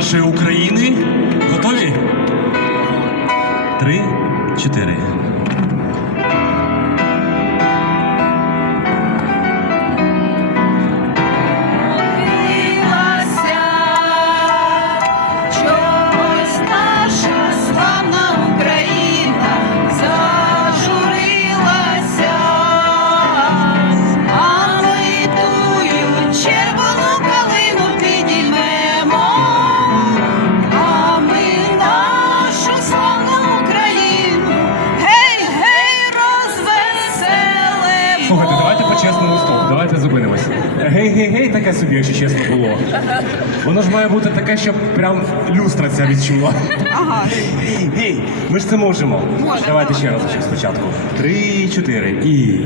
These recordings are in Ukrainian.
нашої України. Готові? Три, чотири. Давайте зупинимось. Гей-гей-гей, таке собі, якщо чесно було. Воно ж має бути таке, щоб прям люстра ця відчула. Ага. Гей, гей, ми ж це можемо. Давайте давай. ще раз спочатку. Три, чотири і.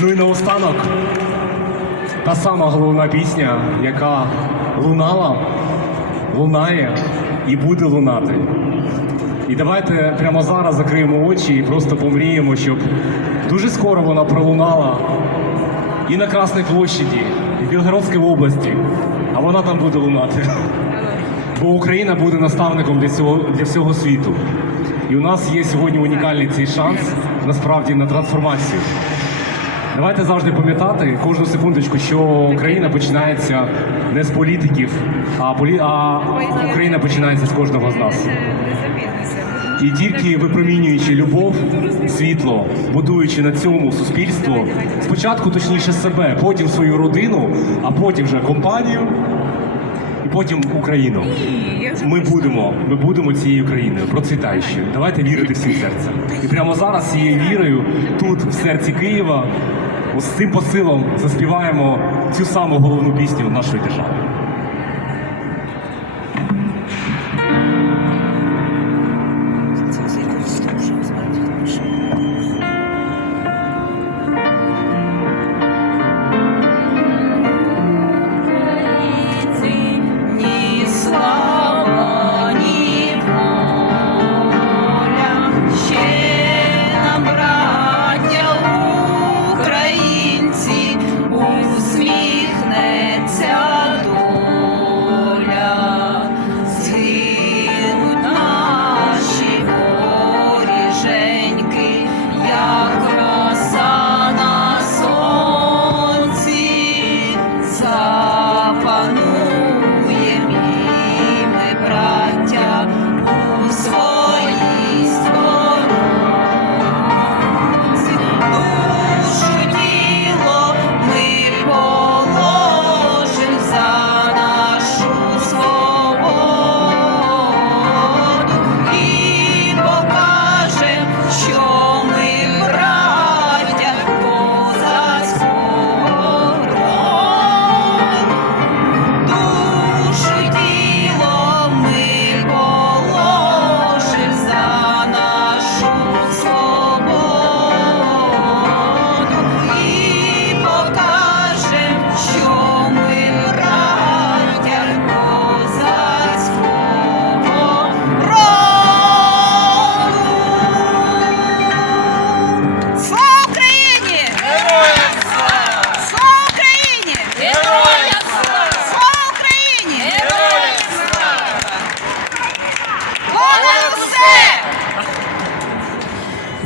Ну і наостанок. Та сама головна пісня, яка лунала, лунає і буде лунати. І давайте прямо зараз закриємо очі і просто помріємо, щоб дуже скоро вона пролунала і на Красній площаді, і в Білгородській області, а вона там буде лунати. Бо Україна буде наставником для цього для всього світу. І у нас є сьогодні унікальний цей шанс насправді на трансформацію. Давайте завжди пам'ятати кожну секундочку, що Україна починається не з політиків, а полі... а Україна починається з кожного з нас. І тільки випромінюючи любов, світло, будуючи на цьому суспільство, спочатку точніше себе, потім свою родину, а потім вже компанію, і потім Україну. Ми будемо, ми будемо цією країною, процвітаючою. Давайте вірити всім серцем. І прямо зараз цією вірою, тут, в серці Києва, з цим посилом заспіваємо цю саму головну пісню нашої держави.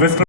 Nuestro